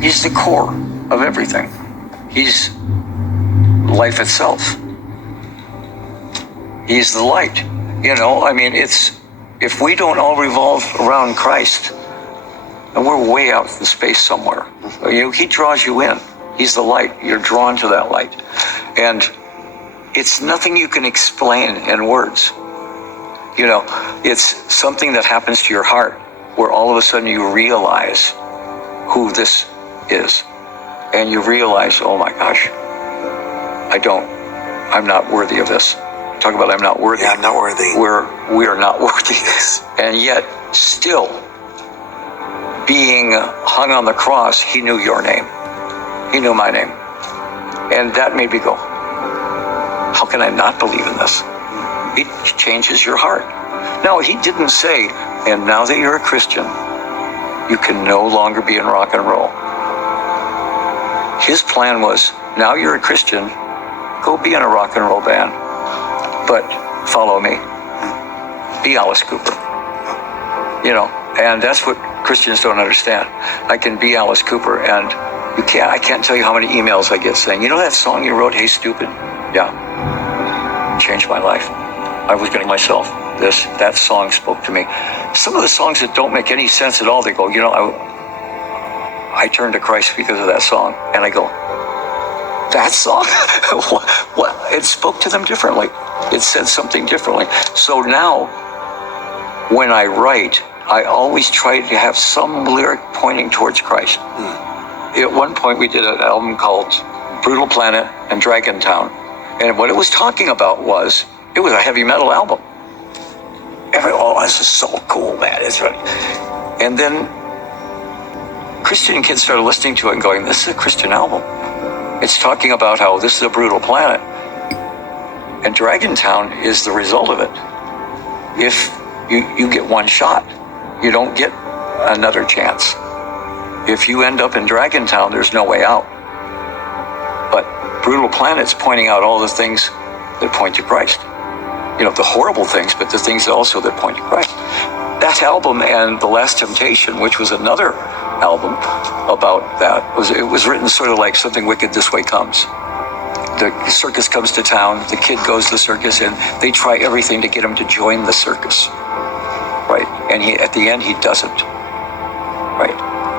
He's the core of everything. He's life itself. He's the light. I mean, if we don't all revolve around Christ, and we're way out in space somewhere. He draws you in. He's the light. You're drawn to that light. And it's nothing you can explain in words. It's something that happens to your heart where all of a sudden you realize who this is. And you realize, oh my gosh, I'm not worthy of this. Talk about I'm not worthy. Yeah, I'm not worthy. We are not worthy. And yet, still, being hung on the cross, he knew your name. He knew my name. And that made me go, how can I not believe in this? It changes your heart. No, he didn't say, and now that you're a Christian, you can no longer be in rock and roll. His plan was, now you're a Christian, go be in a rock and roll band. But follow me. Be Alice Cooper. And that's what Christians don't understand. I can be Alice Cooper, and I can't tell you how many emails I get saying, that song you wrote, Hey Stupid? Yeah. Changed my life. I was getting myself that song spoke to me. Some of the songs that don't make any sense at all, they go, I turned to Christ because of that song. And I go, that song? What? It spoke to them differently. It said something differently. So now, when I write, I always try to have some lyric pointing towards Christ. At one point, we did an album called Brutal Planet and Dragon Town. And what it was talking about was, it was a heavy metal album. This is so cool, man. It's right. And then Christian kids started listening to it and going, this is a Christian album. It's talking about how this is a brutal planet. And Dragon Town is the result of it. If you get one shot, you don't get another chance. If you end up in Dragon Town, there's no way out. But Brutal Planet's pointing out all the things that point to Christ. The horrible things, but the things also that point to Christ. That album and The Last Temptation, which was another album about that, it was written sort of like Something Wicked This Way Comes. The circus comes to town, the kid goes to the circus, and they try everything to get him to join the circus. Right? And at the end, he doesn't. Right?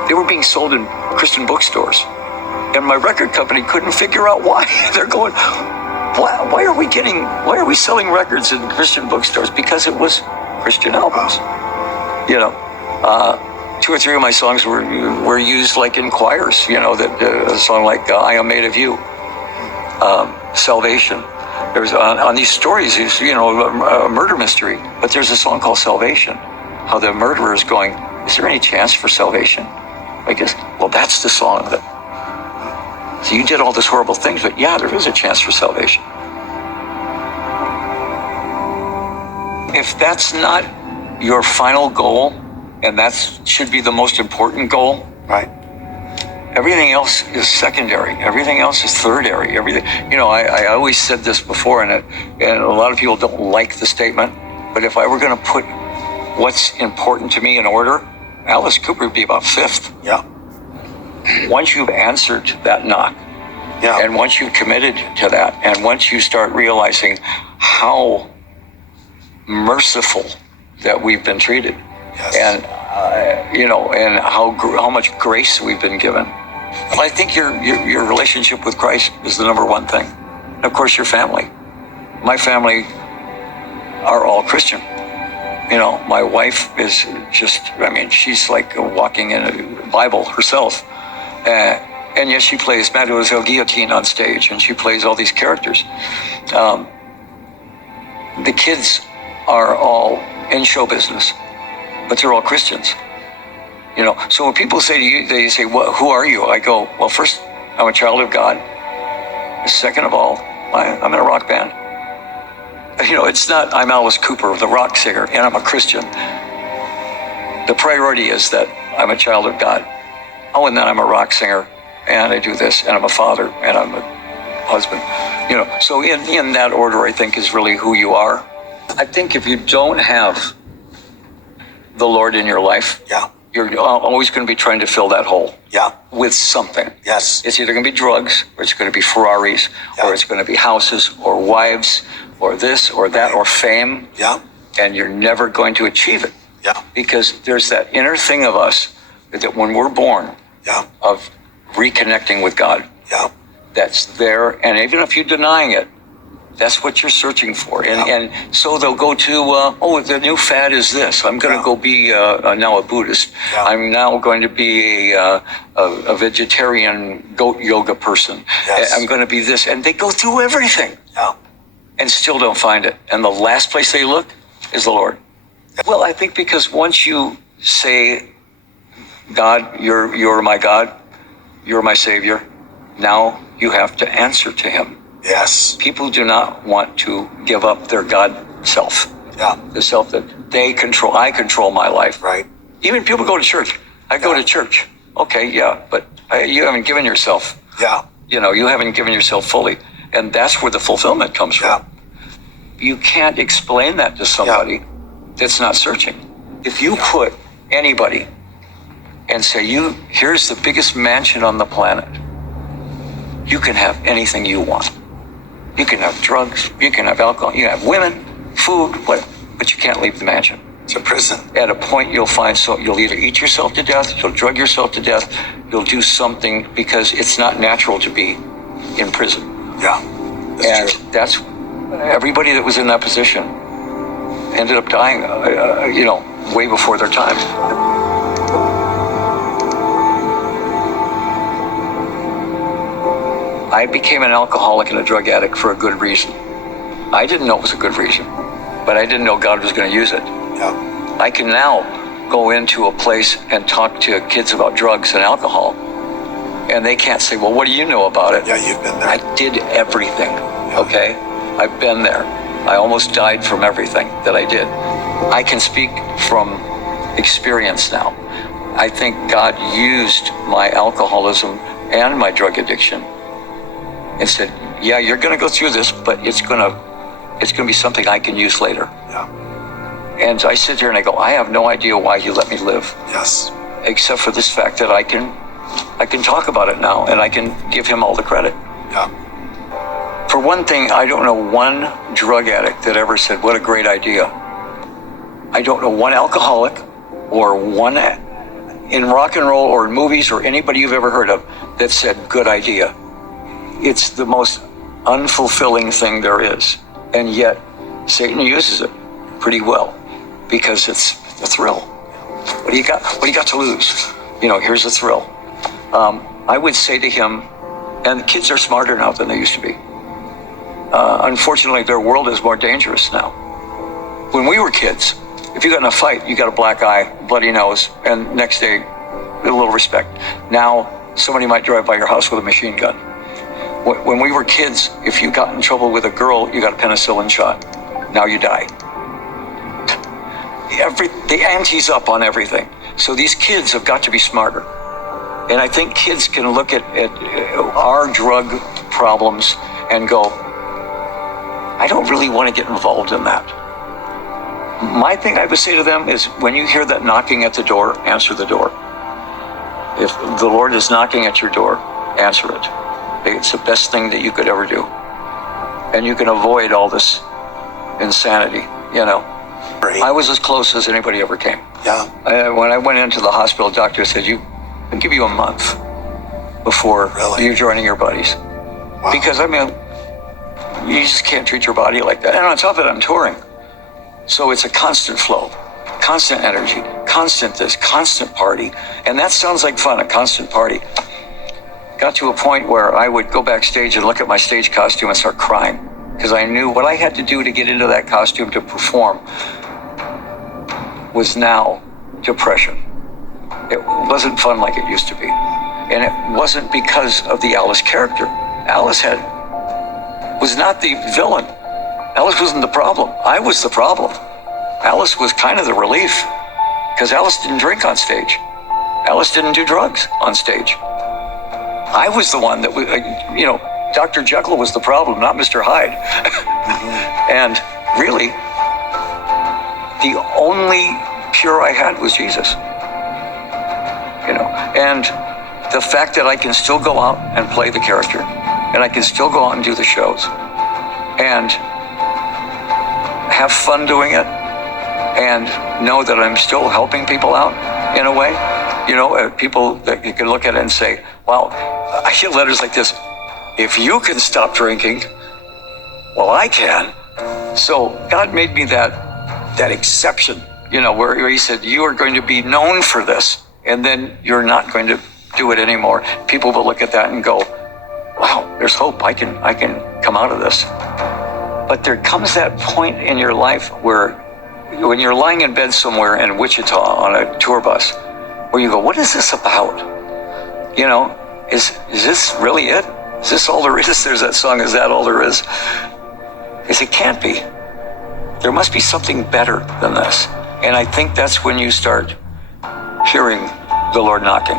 They were being sold in Christian bookstores. And my record company couldn't figure out why. They're going, why are we selling records in Christian bookstores? Because it was Christian albums. 2 or 3 of my songs were used like in choirs. A song like I Am Made of You, Salvation. There's on these stories, a murder mystery, but there's a song called Salvation. How the murderer is going, is there any chance for salvation? I guess, well, that's the song that. So you did all these horrible things, but yeah, there is a chance for salvation. If that's not your final goal, and that should be the most important goal, right? Everything else is secondary. Everything else is thirdary. I always said this before, and a lot of people don't like the statement, but if I were going to put what's important to me in order, Alice Cooper would be about 5th. Yeah. Once you've answered that knock, yeah, and once you've committed to that, and once you start realizing how merciful that we've been treated, yes, and and how much grace we've been given, I think your relationship with Christ is the number one thing. And of course, your family. My family are all Christian. My wife is she's like walking in a Bible herself. And yes, she plays Mademoiselle Guillotine on stage, and she plays all these characters. The kids are all in show business, but they're all Christians. So when people say to you, they say, who are you? I go, well, first, I'm a child of God. Second of all, I'm in a rock band. It's not I'm Alice Cooper, the rock singer, and I'm a Christian. The priority is that I'm a child of God. Oh, and then I'm a rock singer, and I do this, and I'm a father, and I'm a husband. So in that order, I think, is really who you are. I think if you don't have the Lord in your life, yeah, You're always going to be trying to fill that hole. Yeah. With something. Yes. It's either going to be drugs, or it's going to be Ferraris, or it's going to be houses, or wives, or this, or that, or fame. Yeah. And you're never going to achieve it. Yeah. Because there's that inner thing of us that when we're born, of reconnecting with God, that's there. And even if you're denying it, that's what you're searching for. And so they'll go to, the new fad is this. I'm going to go be now a Buddhist. I'm now going to be a vegetarian goat yoga person. I'm going to be this. And they go through everything and still don't find it. And the last place they look is the Lord. Well, I think because once you say, God, you're my God, you're my Savior, now you have to answer to him. Yes. People do not want to give up their God self. The self that they control. I control my life. Right. Even people go to church. I go to church. Okay, but you haven't given yourself. You haven't given yourself fully. And that's where the fulfillment comes from. You can't explain that to somebody that's not searching. If you put anybody and say, here's the biggest mansion on the planet, you can have anything you want. You can have drugs, you can have alcohol, you can have women, food, but you can't leave the mansion. It's a prison. At a point you'll find, you'll either eat yourself to death, you'll drug yourself to death, you'll do something because it's not natural to be in prison. That's true. That's everybody that was in that position ended up dying, way before their time. I became an alcoholic and a drug addict for a good reason. I didn't know it was a good reason, but I didn't know God was going to use it. I can now go into a place and talk to kids about drugs and alcohol, and they can't say, well, what do you know about it? You've been there. I did everything, okay? I've been there. I almost died from everything that I did. I can speak from experience now. I think God used my alcoholism and my drug addiction and said, you're going to go through this, but it's going to be something I can use later. And I sit here and I go, I have no idea why he let me live. Except for this fact that I can talk about it now and I can give him all the credit. For one thing, I don't know one drug addict that ever said, what a great idea. I don't know one alcoholic or one in rock and roll or in movies or anybody you've ever heard of that said, good idea. It's the most unfulfilling thing there is. And yet, Satan uses it pretty well because it's a thrill. What do you got? What do you got to lose? Here's a thrill. I would say to him, and kids are smarter now than they used to be. Unfortunately, their world is more dangerous now. When we were kids, if you got in a fight, you got a black eye, bloody nose, and next day, a little respect. Now, somebody might drive by your house with a machine gun. When we were kids, if you got in trouble with a girl, you got a penicillin shot. Now you die. The ante's up on everything. So these kids have got to be smarter. And I think kids can look at our drug problems and go, I don't really want to get involved in that. My thing I would say to them is, when you hear that knocking at the door, answer the door. If the Lord is knocking at your door, answer it. It's the best thing that you could ever do. And you can avoid all this insanity, I was as close as anybody ever came. When I went into the hospital, the doctor said, I'll give you a month before you joining your buddies. Because, you just can't treat your body like that. And on top of it, I'm touring. So it's a constant flow, constant energy, constant this, constant party. And that sounds like fun, a constant party. Got to a point where I would go backstage and look at my stage costume and start crying because I knew what I had to do to get into that costume to perform was now depression. It wasn't fun like it used to be. And it wasn't because of the Alice character. Alice was not the villain. Alice wasn't the problem. I was the problem. Alice was kind of the relief because Alice didn't drink on stage. Alice didn't do drugs on stage. I was the one that was, Dr. Jekyll was the problem, not Mr. Hyde. And really, the only cure I had was Jesus. And the fact that I can still go out and play the character, and I can still go out and do the shows, and have fun doing it, and know that I'm still helping people out in a way. You know, people that you can look at it and say, wow, I get letters like this. If you can stop drinking, well, I can. So God made me that exception, you know, where he said, you are going to be known for this, and then you're not going to do it anymore. People will look at that and go, wow, there's hope. I can come out of this. But there comes that point in your life where when you're lying in bed somewhere in Wichita on a tour bus, where you go, what is this about? You know, is this really it? Is this all there is? There's that song, Is That All There Is? Because it can't be. There must be something better than this. And I think that's when you start hearing the Lord knocking.